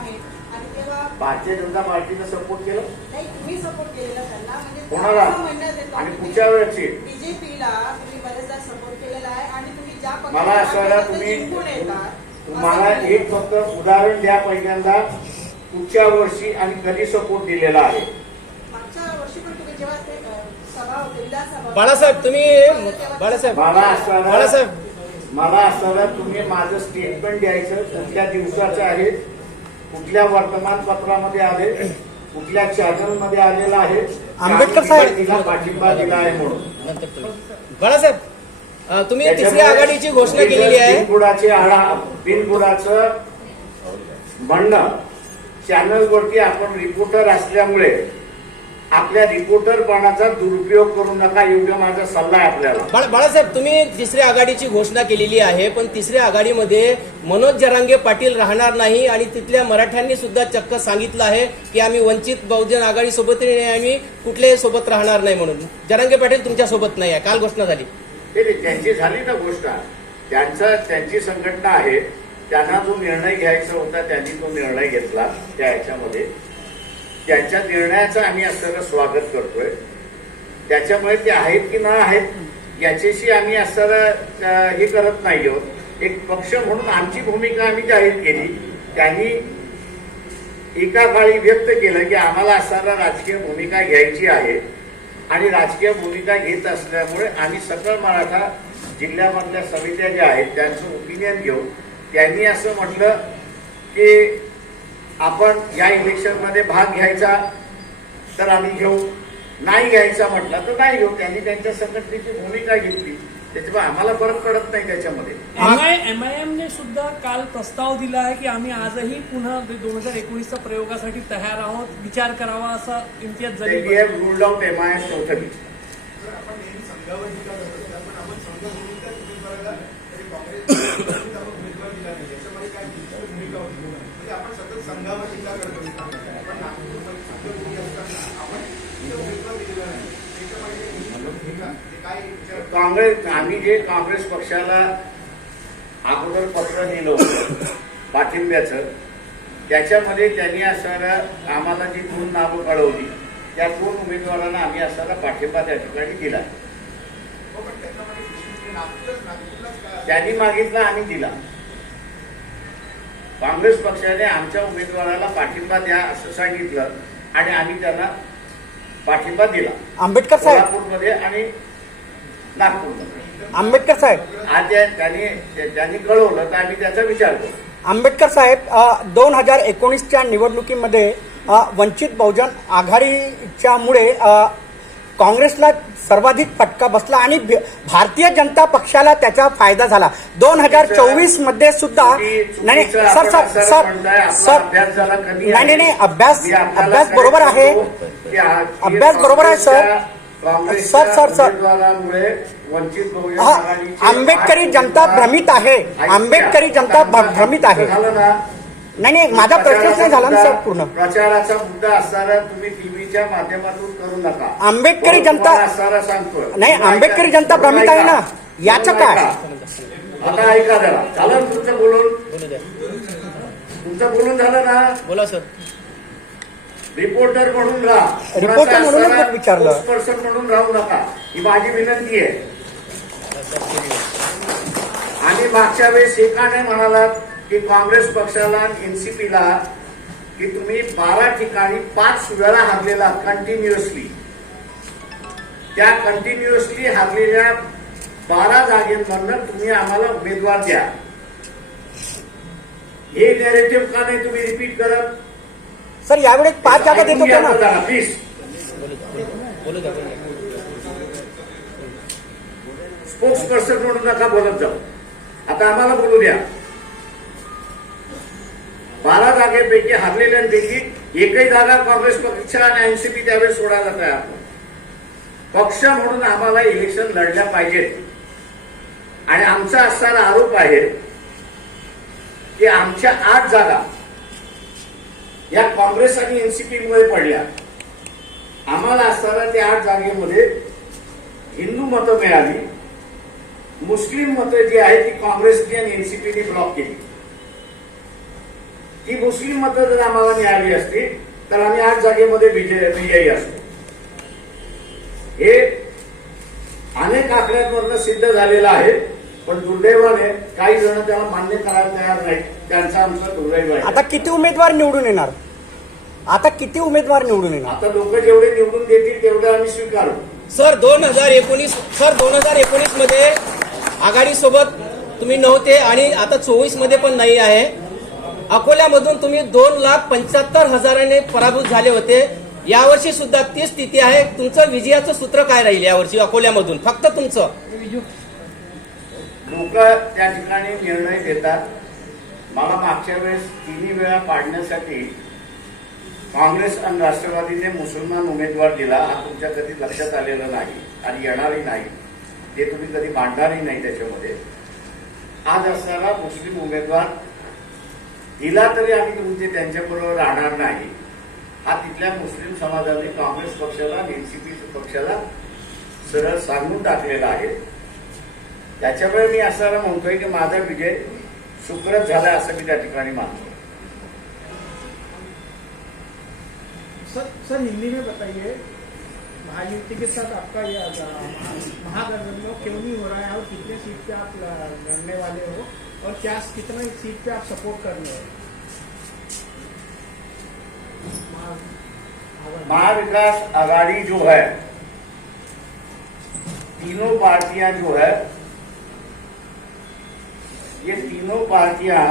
आहे आणि तेव्हा भारतीय जनता पार्टीनं सपोर्ट केलं नाही, तुम्ही सपोर्ट केलेला त्यांना, म्हणजे कोणाला? 6 महिन्यात येतो आणि पुढच्या वेळची बीजेपीला तुम्ही बरेचदा सपोर्ट केलेला आहे आणि तुम्ही ज्या मला असं वाटतं तुम्ही जिंकून येतात. तुम्हाला एक फक्त उदाहरण द्या पहिल्यांदा पुढच्या वर्षी आणि कधी सपोर्ट दिलेला आहे. मागच्या वर्षी पण तुम्ही जेव्हा ते सभा होते विधानसभा बाळासाहेब तुम्ही बाळासाहेब मला असताना तुम्ही माझं स्टेटमेंट द्यायचं कुठल्या दिवसाचं आहे, कुठल्या वर्तमानपत्रामध्ये आले, कुठल्या चॅनल मध्ये आलेला आहे, आंबेडकर साहेब तिला पाठिंबा दिला आहे म्हणून. बाळासाहेब तुम्ही तिसऱ्या आघाडीची घोषणा केलेली आहे. बिनबुडाचं म्हणणं चॅनलवरती आपण रिपोर्टर असल्यामुळे आपल्या रिपोर्टरपणाचा दुरुपयोग करू नका, एवढा माझा सल्ला आहे आपल्याला. बाळासाहेब तुम्ही तिसऱ्या आघाडीची घोषणा केलेली आहे, पण तिसऱ्या आघाडीमध्ये मनोज जरांगे पाटील राहणार नाही आणि तिथल्या मराठ्यांनी सुद्धा चक्क सांगितलं आहे की आम्ही वंचित बहुजन आघाडी सोबत आम्ही कुठल्याही सोबत राहणार नाही म्हणून. जरांगे पाटील तुमच्या सोबत नाही आहे, काल घोषणा झाली. त्यांची झाली ना गोष्ट, त्यांची संघटना आहे, त्यांना जो निर्णय घ्यायचा होता त्यांनी तो निर्णय घेतला. त्या ह्याच्यामध्ये त्यांच्या निर्णयाचं आम्ही असं स्वागत करतोय. त्याच्यामुळे ते आहेत की नाही आहेत याच्याशी आम्ही असं हे करत नाही आहोत. एक पक्ष म्हणून आमची भूमिका आम्ही जाहीर केली. त्यांनी एका काळी व्यक्त केलं की आम्हाला असणारा राजकीय भूमिका घ्यायची आहे आणि राजकीय भूमिका घेत असल्यामुळे आम्ही सकल मराठा जिल्ह्यामधल्या समित्या ज्या आहेत त्यांचं ओपिनियन घेऊन त्यांनी असं म्हटलं की आपण या इलेक्शनमध्ये भाग घ्यायचा तर आम्ही घेऊ, नाही घ्यायचा म्हटलं तर नाही घेऊ. त्यांनी त्यांच्या संघटनेची भूमिका घेतली, त्याच्यामुळे आम्हाला फरक पडत नाही त्याच्यामध्ये. एमआयएमने सुद्धा काल प्रस्ताव दिला आहे की आम्ही आजही पुन्हा 2019च्या प्रयोगासाठी तयार आहोत, विचार करावा असा Imtiaz Jaleel. Ruled out MIM totally. Congress आम्ही जे काँग्रेस पक्षाला अगोदर पत्र दिलं होतं पाठिंब्याचं, त्याच्यामध्ये त्यांनी असणारा आम्हाला जी 2 नावं कळवली त्या 2 उमेदवारांना आम्ही असणारा पाठिंबा त्या ठिकाणी दिला. त्यांनी मागितला आम्ही दिला. काँग्रेस पक्षाने आमच्या उमेदवाराला पाठिंबा द्या असं सांगितलं आणि आम्ही त्यांना पाठिंबा दिला. आंबेडकर साहेब कोल्हापूरमध्ये आणि नागपूरमध्ये. आंबेडकर साहेब आज त्यांनी कळवलं तर आम्ही त्याचा विचार करू. आंबेडकर साहेब 2019च्या निवडणुकीमध्ये वंचित बहुजन आघाडीच्या मुळे काँग्रेसला सर्वाधिक फटका बसला आणि भारतीय जनता पक्षाला त्याचा फायदा झाला. 2024 मध्ये सुद्धा नाही नाही अभ्यास बरोबर आहे, अभ्यास बरोबर आहे सर. वंचित आंबेडकरी जनता भ्रमित आहे, आंबेडकरी जनता भ्रमित आहे. नाही माझा प्रश्नच नाही झाला ना सर पूर्ण. प्रचाराचा मुद्दा असणारा तुम्ही टीव्हीच्या माध्यमातून करू नका. आंबेडकरी जनता असणारा सांगतोय नाही, आंबेडकरी जनता भ्रमित आहे ना, याचं काय? आता ऐका जरा, झालं तुमचं बोलून झालं ना. बोला सर. रिपोर्टर म्हणून राहा, रिपोर्टर म्हणून विचारलं, पर्सन म्हणून राहू नका, ही माझी विनंती आहे. आणि मागच्या वेळेस एका नाही म्हणालात की काँग्रेस पक्षाला एनसीपीला की तुम्ही 12 ठिकाणी 5 वेळा हारलेला कंटिन्युअसली. त्या कंटिन्युअसली हारलेल्या 12 जागेमधनं तुम्ही आम्हाला उमेदवार द्या. हे नॅरेटिव्ह का नाही तुम्ही रिपीट करत? सर यावेळी 5 जागा देतो ना प्लीज. स्पोक्स पर्सन म्हणून नका बोलत जाऊ. आता आम्हाला बोलू द्या. 12 जागेपैकी हारलेल्यांपैकी एकही जागा काँग्रेस पक्ष आणि एनसीपी त्यावेळेस सोडायला तयार नाही. पक्ष म्हणून आम्हाला इलेक्शन लढल्या पाहिजेत. आणि आमचा असणारा आरोप आहे की आमच्या 8 जागा या काँग्रेस आणि एनसीपीमुळे पडल्या. आम्हाला असताना त्या 8 जागेमध्ये हिंदू मतं मिळाली, मुस्लिम मतं जी आहेत ती काँग्रेसने आणि एनसीपीने ब्लॉक केली. ती मुस्लिम मतं जर आम्हाला मिळाली असती तर आम्ही 8 जागेमध्ये विजयी असतो. हे अनेक आकड्यांवरनं सिद्ध झालेलं आहे. पण दुर्दैवाने काही जण त्याला मान्य करायला तयार नाहीत. त्यांचा आमचा दुर्दैव आहे. आता किती उमेदवार निवडून येणार? आता लोक जेवढे निवडून देतील तेवढे आम्ही स्वीकारू. सर 2019 मध्ये आघाडीसोबत तुम्ही नव्हते आणि आता 24 मध्ये पण नाही आहे. अकोल्यामधून तुम्ही 2,75,000 पराभूत झाले होते. यावर्षी सुद्धा ती स्थिती आहे. तुमचं विजयाचं सूत्र काय राहील यावर्षी अकोल्यामधून? फक्त तुमचं. लोक त्या ठिकाणी निर्णय देतात. मला मागच्या वेळेस 3 वेळा पाडण्यासाठी काँग्रेस आणि राष्ट्रवादीने मुसलमान उमेदवार दिला. हा तुमच्या कधी लक्षात आलेला नाही आणि येणारही नाही. ते तुम्ही कधी मांडणारही नाही त्याच्यामध्ये. आज असणारा मुस्लिम उमेदवार दिला तरी आम्ही तुमचे त्यांच्याबरोबर राहणार नाही. हा तिथल्या मुस्लिम समाजाने काँग्रेस पक्षाला आणि एनसीपी पक्षाला सरळ सांगून टाकलेला आहे. त्याच्यामुळे मी असं म्हणतोय की माझा विजय सुखद झाला असं मी त्या ठिकाणी मानतो. सर हिंदी में बताइए, महायुति के साथ आपका ये महागठबंधन क्यों नहीं हो रहा है और कितने सीट पे आप लड़ने वाले हो और कितना सीट पे आप सपोर्ट कर रहे हो? महाविकास आघाड़ी जो है, तीनों पार्टियां जो है, ये तीनों पार्टियां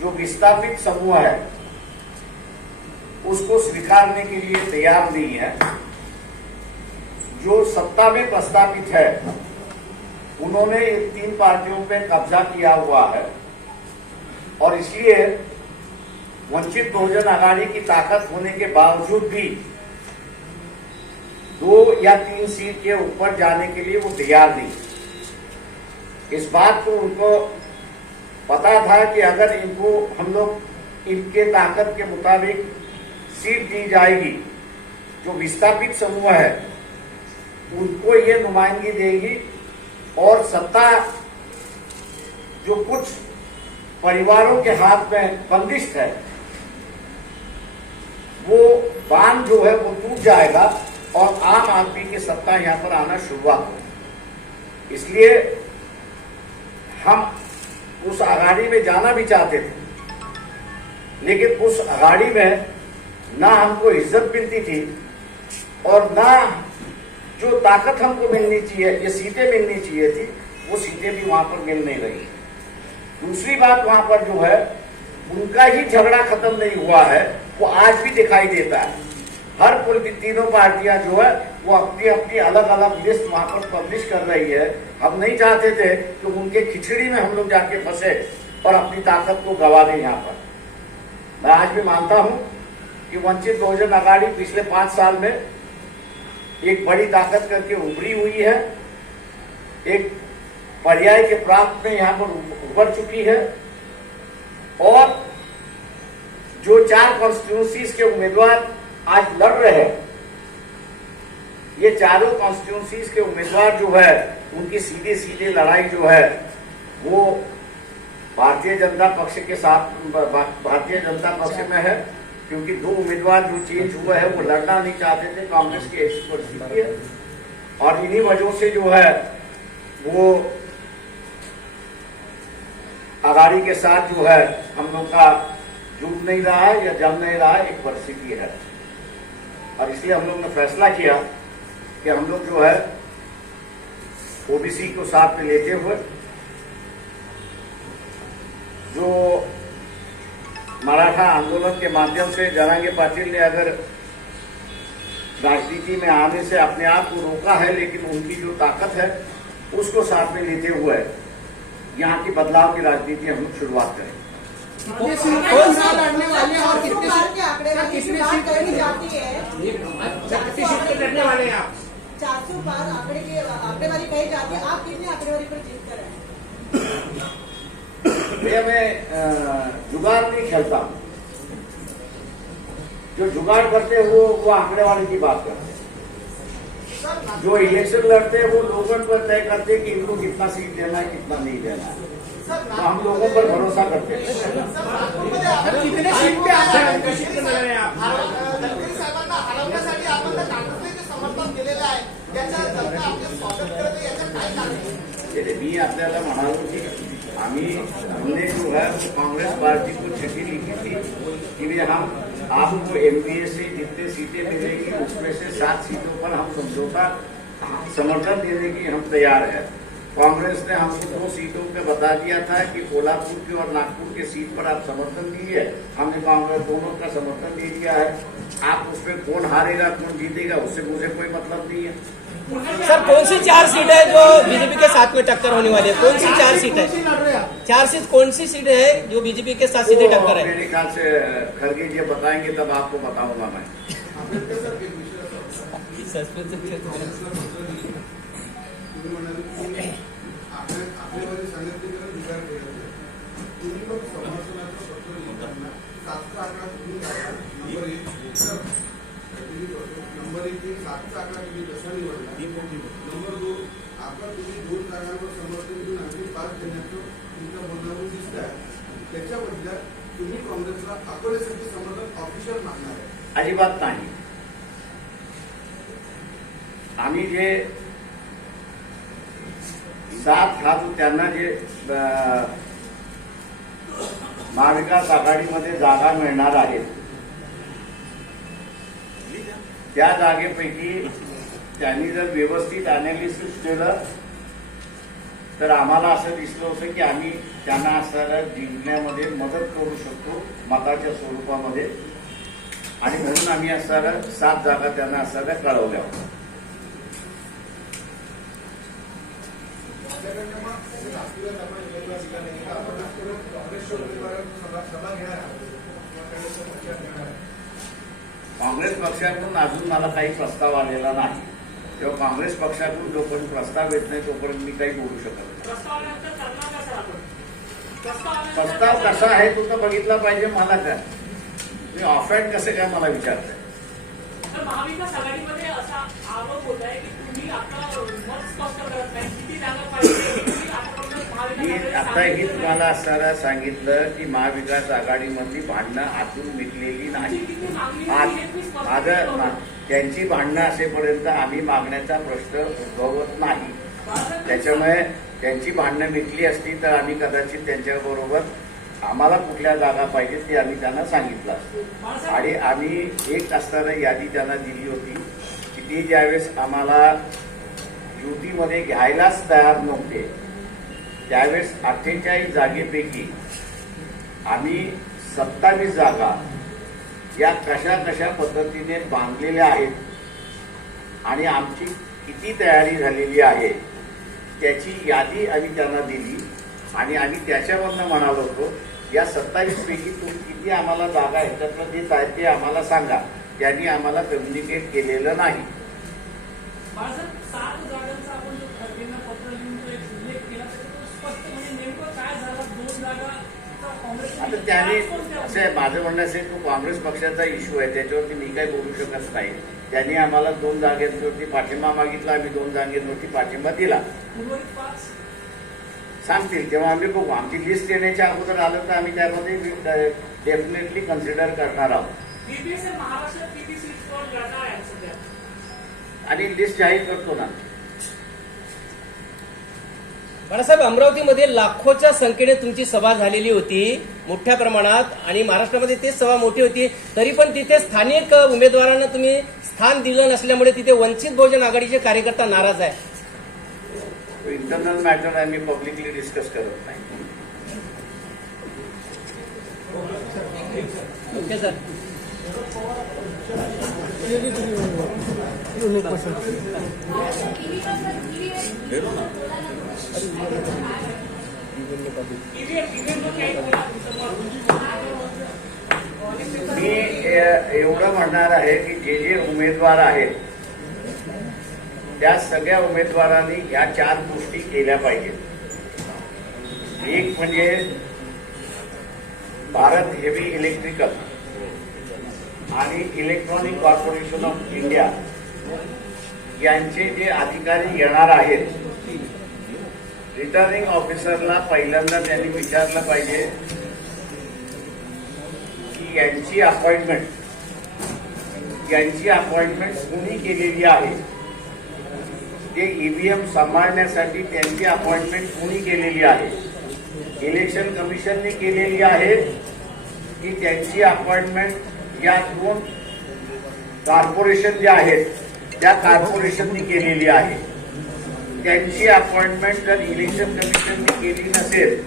जो विस्थापित समूह है उसको स्वीकारने के लिए तैयार नहीं है. जो सत्ता में प्रस्तापित है उन्होंने इन 3 पार्टियों पे कब्जा किया हुआ है और इसलिए वंचित बहुजन आघाड़ी की ताकत होने के बावजूद भी 2 या 3 सीट के ऊपर जाने के लिए वो तैयार नहीं. इस बात को उनको पता था कि अगर इनको हम लोग इनके ताकत के मुताबिक सीट दी जाएगी, जो विस्थापित समूह है उनको ये नुमाइंदगी देगी और सत्ता जो कुछ परिवारों के हाथ में बंदिश है वो बांध जो है वो टूट जाएगा और आम आदमी की सत्ता यहां पर आना शुरुआत हो. इसलिए हम उस आघाड़ी में जाना भी चाहते थे, लेकिन उस आघाड़ी में ना हमको इज्जत मिलती थी और ना जो ताकत हमको मिलनी चाहिए, ये सीटें मिलनी चाहिए थी, वो सीटें भी वहां पर मिल नहीं रही. दूसरी बात, वहां पर जो है उनका ही झगड़ा खत्म नहीं हुआ है, वो आज भी दिखाई देता है. हर तीनों पार्टियां जो है वो अपनी अपनी अलग अलग लिस्ट वहां पर पब्लिश कर रही है. हम नहीं चाहते थे कि उनके खिचड़ी में हम लोग जाके फंसे और अपनी ताकत को गवा दें. यहाँ पर मैं आज भी मानता हूं कि वंचित बहुजन आघाड़ी पिछले 5 साल में एक बड़ी ताकत करके उभरी हुई है, एक पर्याय के प्राप्त में यहाँ पर उभर चुकी है और जो 4 कॉन्स्टिट्यूंसीज के उम्मीदवार आज लड़ रहे हैं, ये चारों कॉन्स्टिट्यूंसीज के उम्मीदवार जो है उनकी सीधी सीधी लड़ाई जो है वो भारतीय जनता पक्ष के साथ भारतीय जनता पक्ष में है, क्योंकि 2 उम्मीदवार जो चेंज हुए हैं वो लड़ना नहीं चाहते थे. कांग्रेस की ऐसी परिस्थिति है और इन्हीं वजहों से जो है वो आघाड़ी के साथ जो है हम लोग का जुट नहीं रहा है या जम नहीं रहा है, एक परिस्थिति है. और इसलिए हम लोग ने फैसला किया कि हम लोग जो है ओबीसी को साथ में लेते हुए जो मराठा आंदोलन के माध्यम से जरांगे पाटिल ने अगर राजनीति में आने से अपने आप को रोका है, लेकिन उनकी जो ताकत है उसको साथ में लेते हुए यहाँ की बदलाव की राजनीति हम लोग शुरुआत करें. कौन सा लड़ने वाले हैं और कितने सीट के आंकड़े कितने सीट कही जाती है? कितनी सीट पे लड़ने वाले हैं आप? 400 पार आंकड़ेवारी कही जाती है. आप कितनी आंकड़ेवारी पर जीत कर रहे हैं? मैं जुगाड़ नहीं खेलता हूं. जो जुगाड़ करते हैं वो आंकड़े वाले की बात करते हैं. जो इलेक्शन लड़ते हैं वो लोगों पर तय करते हैं कि इनको कितना सीट देना है, कितना नहीं देना है. तो हम लोगों पर भरोसा करते हैं। कितने सीट पे आप शिफ्ट कर रहे हैं आप? गडकरी साहेबांना हलवण्यासाठी आपण तर काँग्रेसने जे समर्थन केलेलं आहे त्याच्या जनता आपले स्वागत करत आहे, याचं काय कारण आहे? जैसे मी आपल्याला म्हणालो कि हमने जो है कांग्रेस पार्टी को चिट्ठी लिखी थी कि हम आपको एमपीए से जितने सीटें मिलेगी उसमें से 7 सीटों पर हम समझौता समर्थन देने की हम तैयार है। कांग्रेस ने हमको 2 सीटों पे बता दिया था कि कोल्हापुर की और नागपुर की सीट पर आप समर्थन दीजिए, हमने कांग्रेस दोनों का समर्थन दे दिया है। आप उसमें कौन हारेगा कौन जीतेगा उससे मुझे कोई मतलब नहीं है। सर कौन सी 4 सीट है जो बीजेपी के साथ में टक्कर होने वाली है? कौन सी 4 सीट है? 4 सीट कौन सी सीट है जो बीजेपी के साथ सीधे टक्कर है? मेरे ख्याल से खड़गे जी बताएंगे तब आपको बताऊंगा मैं। आकडेवारी सांगितली विचार केला तुम्ही मग समर्थनाचं पत्र लिहिताना 7चा आकडा तुम्ही काढला, नंबर 1 नंबर 1 7चा आकडा तुम्ही कसा निवडला, नंबर 2 आता तुम्ही 2 जागांवर समर्थन देऊन आणखी 5 देण्याचं तुमच्या बोलण्यावरून दिसत आहे, त्याच्याबद्दल तुम्ही काँग्रेसला अकोल्यासाठी समर्थन ऑफिशियल मागणार आहे? अजिबात नाही। आम्ही जे 7 हा जो त्यांना जे महाविकास आघाडीमध्ये जागा मिळणार आहेत त्या जागेपैकी त्यांनी जर व्यवस्थित अनालिसिस केलं तर आम्हाला असं दिसलं होतं की आम्ही त्यांना असणाऱ्या जिंकण्यामध्ये मदत करू शकतो मताच्या स्वरूपामध्ये, आणि म्हणून आम्ही असणाऱ्या 7 जागा त्यांना असणाऱ्या कळवल्या होत्या। काँग्रेस पक्षाकडून अजून मला काही प्रस्ताव आलेला नाही, तेव्हा काँग्रेस पक्षाकडून जोपर्यंत प्रस्ताव येत नाही तोपर्यंत मी काही बोलू शकत नाही। प्रस्ताव कसा आहे तो तर बघितला पाहिजे मला काय, तुम्ही ऑफेंड कसे काय मला विचारताय? महाविकास आघाडीमध्ये असा आरोप होत आहे की तुम्ही आपलं मत स्पष्ट करत नाही, किती जागा पाहिजे मी आताही तुम्हाला असताना सांगितलं की महाविकास आघाडीमधली भांडणं आतून मिटलेली नाही। माझं त्यांची भांडणं असेपर्यंत आम्ही मागण्याचा प्रश्न उद्भवत नाही, त्याच्यामुळे त्यांची भांडणं मिटली असती तर आम्ही कदाचित त्यांच्याबरोबर आम्हाला कुठल्या जागा पाहिजेत ते आम्ही त्यांना सांगितलं असतं, आणि आम्ही एक असताना यादी त्यांना दिली होती की ती ज्यावेळेस आम्हाला युतीमध्ये घ्यायलाच तयार नव्हते त्यावेळेस 48 जागेपैकी आम्ही 27 जागा या कशा कशा पद्धतीने बांधलेल्या आहेत आणि आमची किती तयारी झालेली आहे त्याची यादी आम्ही त्यांना दिली, आणि आम्ही त्याच्यावरनं म्हणालो होतो या 27 पैकी तुम्ही किती आम्हाला जागा ह्याच्यातलं देत आहेत ते आम्हाला सांगा। त्यांनी आम्हाला कम्युनिकेट केलेलं नाही। आता त्याने असं माझं म्हणणं असेल तो काँग्रेस पक्षाचा इश्यू आहे, त्याच्यावरती मी काही बोलू शकत नाही। त्यांनी आम्हाला 2 जागेवरती पाठिंबा मागितला, आम्ही 2 जागेवरती पाठिंबा दिला। सांगतील तेव्हा आम्ही बघू, आमची लिस्ट येण्याच्या अगोदर आलं तर आम्ही त्यामध्ये डेफिनेटली कन्सिडर करणार आहोत आणि लिस्ट जाहीर करतो ना। बाळासाहेब, अमरावतीमध्ये लाखोच्या संख्येने तुमची सभा झालेली होती मोठ्या प्रमाणात, आणि महाराष्ट्रामध्ये तेच सभा मोठी होती, तरी पण तिथे स्थानिक उमेदवारांना तुम्ही स्थान दिलं नसल्यामुळे तिथे वंचित बहुजन आघाडीचे कार्यकर्ता नाराज आहे। इंटरनल मॅटर आम्ही पब्लिकली डिस्कस करत नाही। Okay sir. मी एवढं म्हणणार आहे की जे उमेदवार आहेत त्या सगळ्या उमेदवारांनी ह्या 4 गोष्टी केल्या पाहिजेत। एक म्हणजे भारत हेवी इलेक्ट्रिकल आणि इलेक्ट्रॉनिक कॉर्पोरेशन ऑफ इंडिया यांचे जे अधिकारी येणार आहेत रिटर्निंग ऑफिसरला पहिल्यांदा त्यांनी विचारलं पाहिजे की यांची अपॉइंटमेंट कुणी केलेली आहे, ते ईव्हीएम सांभाळण्यासाठी त्यांची अपॉइंटमेंट कुणी केलेली आहे, इलेक्शन कमिशनने केलेली आहे की त्यांची अपॉइंटमेंट या दोन कॉर्पोरेशन जे आहेत त्या कॉर्पोरेशनने केलेली आहे. त्यांची अपॉइंटमेंट जर इलेक्शन कमिशनने केली नसेल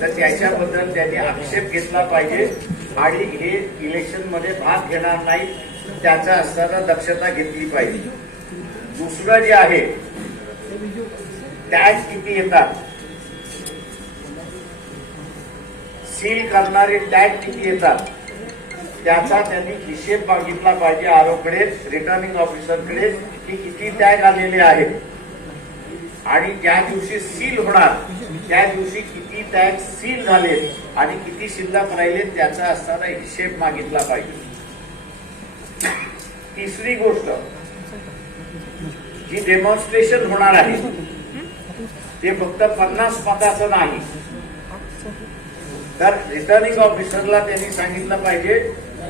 तर त्याच्याबद्दल त्यांनी आक्षेप घेतला पाहिजे आणि हे इलेक्शनमध्ये भाग घेणार नाही त्याचा असताना दक्षता घेतली पाहिजे. दुसरं जे आहे टॅग किती येतात, सील करणारे टॅग किती येतात त्याचा त्यांनी हिशेब मागितला पाहिजे आरोकडे, रिटर्निंग ऑफिसरकडे की किती टॅग आलेले आहेत आणि ज्या दिवशी सील होणार त्या दिवशी किती टॅग सील झाले आणि किती शिल्लक राहिले त्याचा असताना हिशेब मागितला पाहिजे. तिसरी गोष्ट जी डेमॉन्स्ट्रेशन होणार आहे ते फक्त 50 मताचं नाही, तर रिटर्निंग ऑफिसरला त्यांनी सांगितलं पाहिजे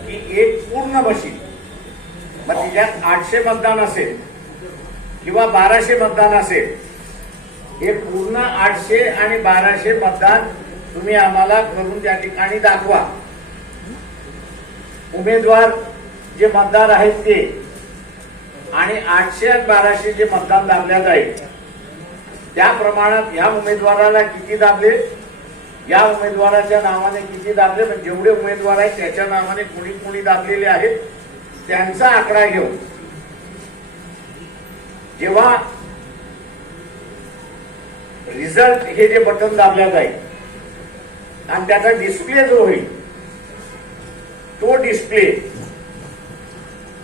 की एक पूर्ण मशीन, मग त्याच्यात 800 मतदान असेल किंवा 1200 मतदान असेल, हे पूर्ण 800 आणि 1200 मतदान तुम्ही आम्हाला करून त्या ठिकाणी दाखवा. उमेदवार जे मतदार आहेत ते आणि 800 आणि 1200 जे मतदान दाबल्या जाईल त्या प्रमाणात या उमेदवाराला किती दाबले, या उमेदवाराच्या नावाने किती दाबले, म्हणजे जेवढे उमेदवार आहेत त्याच्या नावाने कुणी कुणी दाबलेले आहेत त्यांचा आकडा घेऊन जेव्हा रिझल्ट हे जे बटन दाबल्या जाईल आणि त्याचा डिस्प्ले जो होईल तो डिस्प्ले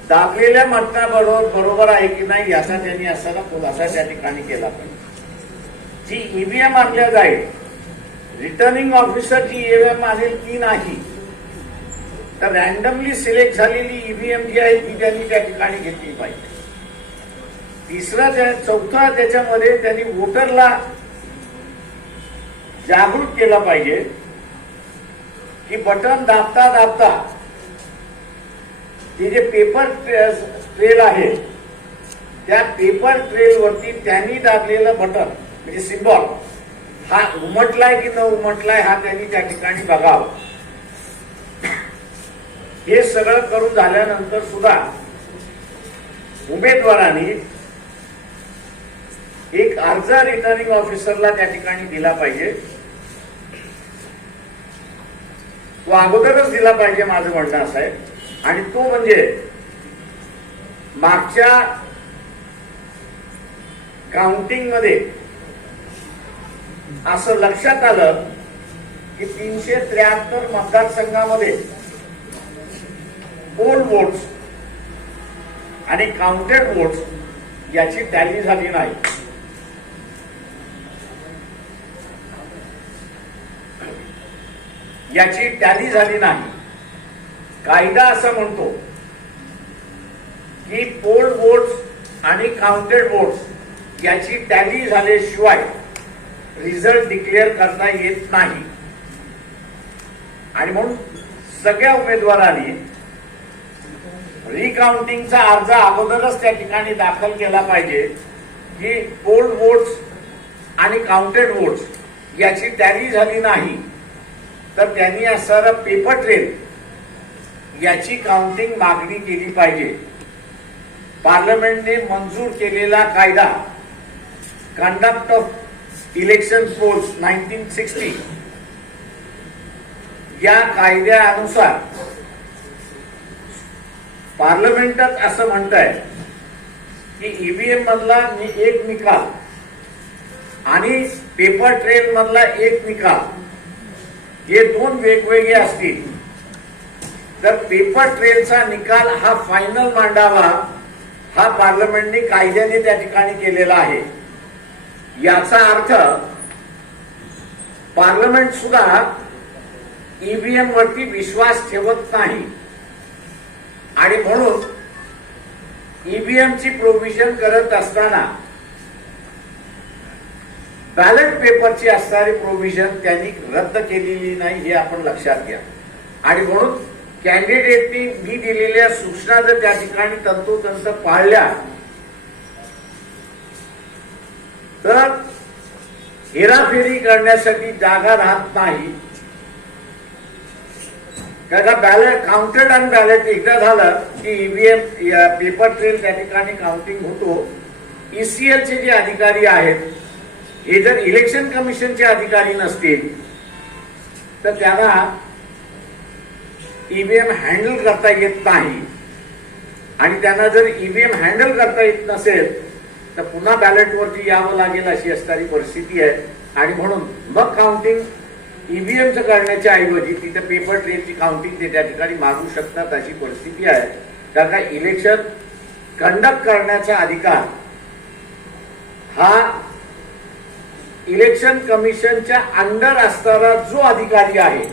दाबलेल्या बरोबर आहे की नाही याचा त्यांनी असताना खुलासा त्या ठिकाणी केला पाहिजे. जी ईव्हीएम आणल्या जाईल, रिटर्निंग ऑफिसर जी ईव्हीएम आणेल ती नाही, तर रॅन्डमली सिलेक्ट झालेली ईव्हीएम जी आहे ती त्यांनी त्या ठिकाणी घेतली पाहिजे. चौथा त्याच्यामध्ये त्यांनी वोटरला जागृत केलं पाहिजे की बटन दाबता दाबता ते जे पेपर ट्रेल आहे त्या पेपर ट्रेलवरती त्यांनी दाबलेलं बटन म्हणजे सिम्बॉल हा उमटलाय की न उमटलाय हा त्यांनी त्या ठिकाणी बघावं. हे सगळं करून झाल्यानंतर सुद्धा उमेदवारांनी एक अर्ज रिटर्निंग ऑफिसरला त्या ठिकाणी दिला पाहिजे. तो अगोदरच दिला पाहिजे माझं म्हणणं असं आहे, आणि तो म्हणजे मागच्या काउंटिंग मध्ये असं लक्षात आलं की 373 मतदारसंघामध्ये पोल वोट्स आणि काउंटेड वोट्स याची टॅली झाली नाही. याची टॅली झाली नाही. कायदा असं म्हणतो की पोल वोट्स आणि काउंटेड वोट्स याची टॅली झाल्याशिवाय रिझल्ट डिक्लेअर करता येत नाही. आणि म्हणून सगळ्या उमेदवारांनी रिकाउंटिंगचा अर्ज अगोदरच त्या ठिकाणी दाखल केला पाहिजे की पोल वोट्स आणि काउंटेड वोट्स याची टॅली झाली नाही, तर त्यांनी असणारा पेपर ट्रेल याची काउंटिंग मागणी केली पाहिजे. पार्लमेंटने मंजूर केलेला कायदा कंडक्ट ऑफ इलेक्शन पोल्स 1960 या कायद्यानुसार पार्लमेंटात असं म्हणतंय की ईव्हीएम मधला एक निकाल आणि पेपर ट्रेल मधला एक निकाल हे दोन वेगवेगळे असतील तर पेपर ट्रेलचा निकाल हा फायनल मांडावा हा पार्लमेंटने कायद्याने त्या ठिकाणी केलेला आहे. याचा अर्थ पार्लमेंट सुद्धा ईव्हीएम वरती विश्वास ठेवत नाही आणि म्हणून ईव्हीएमची प्रोव्हिजन करत असताना बॅलेट पेपरची असणारी प्रोव्हिजन त्यांनी रद्द केलेली नाही हे आपण लक्षात घ्या. आणि म्हणून कॅन्डिडेटनी मी दिलेल्या सूचना जर त्या ठिकाणी तंतोतंत पाळल्या तर हेराफेरी करण्यासाठी जागा राहत नाही. कारण बॅलेट काउंटेड आणि बॅलेट एकदा झालं की ईव्हीएम पेपर ट्रेल त्या ठिकाणी काउंटिंग होतो. ईसीएलचे जे अधिकारी आहेत हे जर इलेक्शन कमिशनचे अधिकारी नसतील तर त्यांना ईव्हीएम हँडल करता येत नाही. आणि त्यांना जर ईव्हीएम हँडल करता येत नसेल तर पुन्हा बॅलेटवरती यावं लागेल अशी असणारी परिस्थिती आहे. आणि म्हणून मग काउंटिंग ईव्हीएमचं करण्याच्या ऐवजी तिथे पेपर ट्रेलची काउंटिंग ते त्या ठिकाणी मागू शकतात अशी परिस्थिती आहे. कारण का इलेक्शन कंडक्ट करण्याचा अधिकार हा इलेक्शन कमिशनच्या अंडर असणारा जो अधिकारी आहे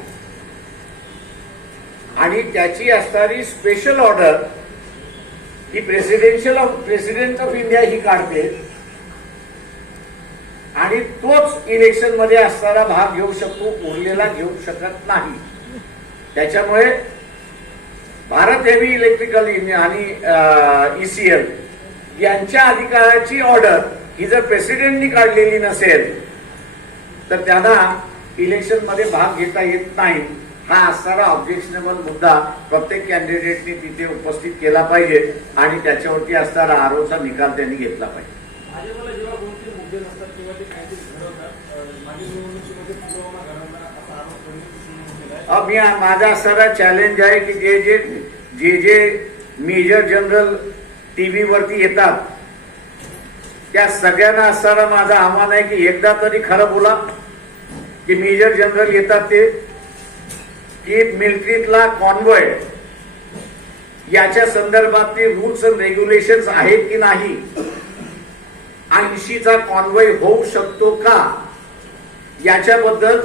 आणि त्याची असणारी स्पेशल ऑर्डर ही प्रेसिडेंट ऑफ इंडिया ही काढते आणि तोच इलेक्शन मध्ये असणारा भाग घेऊ शकतो, उरलेला घेऊ शकत नाही. त्याच्यामुळे भारत हेवी इलेक्ट्रिकल आणि ईसीएल यांच्या अधिकाराची ऑर्डर ही जर प्रेसिडेंटनी काढलेली नसेल तर त्यांना इलेक्शन मध्ये भाग घेता येत नाही. हा असणारा ऑब्जेक्शनेबल मुद्दा प्रत्येक कॅन्डिडेटनी तिथे उपस्थित केला पाहिजे आणि त्याच्यावरती असणारा आरोचा निकाल त्यांनी घेतला पाहिजे. भाजपला जेव्हा कोणते मुद्दे नसतात तेव्हा ते काहीतरी घडवतात. मागील निवडणुकीमध्ये पुलवामा घरांना असा आरोप करण्यात केला आहे. माझा असणारा चॅलेंज आहे की जे मेजर जनरल टीव्हीवरती येतात त्या सगळ्यांना असणारा माझं आव्हान आहे की एकदा तरी खरं बोला की मेजर जनरल येतात ते की मिलिटरीतला कॉन्वॉय याच्या संदर्भातले रूल्स अँड रेग्युलेशन्स आहेत की नाही, 80चा कॉन्वॉय होऊ शकतो का याच्याबद्दल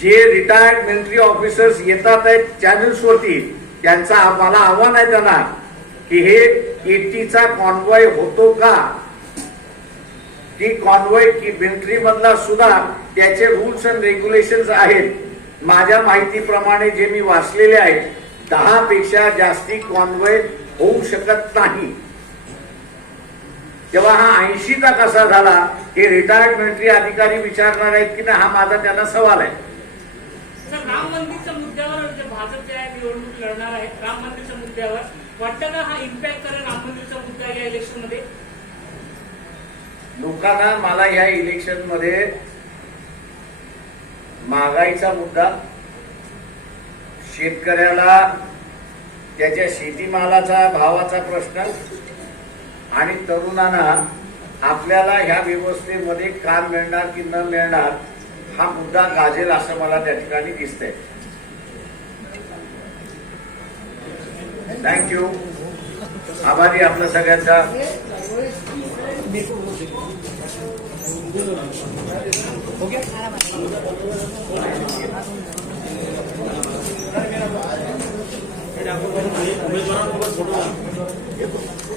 जे रिटायर्ड मिलिटरी ऑफिसर्स येतात आहेत चॅनल्सवरती त्यांचा मला आव्हान आहे त्यांना की हे 80चा कॉन्वॉय होतो का, की कॉन्वॉय की मिलिटरी मधला सुद्धा त्याचे रूल्स अँड रेग्युलेशन्स आहेत. माझ्या माहितीप्रमाणे जे मी वाचलेले आहेत 10 पेक्षा जास्ती कॉन्वॉय होऊ शकत नाही. तेव्हा हा 80चा कसा झाला हे रिटायर्ड मिलिटरी अधिकारी विचारणार आहेत की नाही हा माझा त्यांना सवाल आहे. राम मंदिरच्या मुद्द्यावर जे भाजप जे आहे निवडणूक लढणार आहे राम मंदिरच्या मुद्द्यावर वाटतं का हा इम्पॅक्ट करेल राम मंदिरचा मुद्दा या इलेक्शन मध्ये? लोकांना मला या इलेक्शन मध्ये महागाईचा मुद्दा, शेतकऱ्याला त्याच्या शेतीमालाचा भावाचा प्रश्न आणि तरुणांना आपल्याला ह्या व्यवस्थेमध्ये काम मिळणार की न मिळणार हा मुद्दा गाजेल असं मला त्या ठिकाणी दिसतंय. थँक्यू. आभारी आपल्या सगळ्यांचा. उमेदवारांसोबत फोटो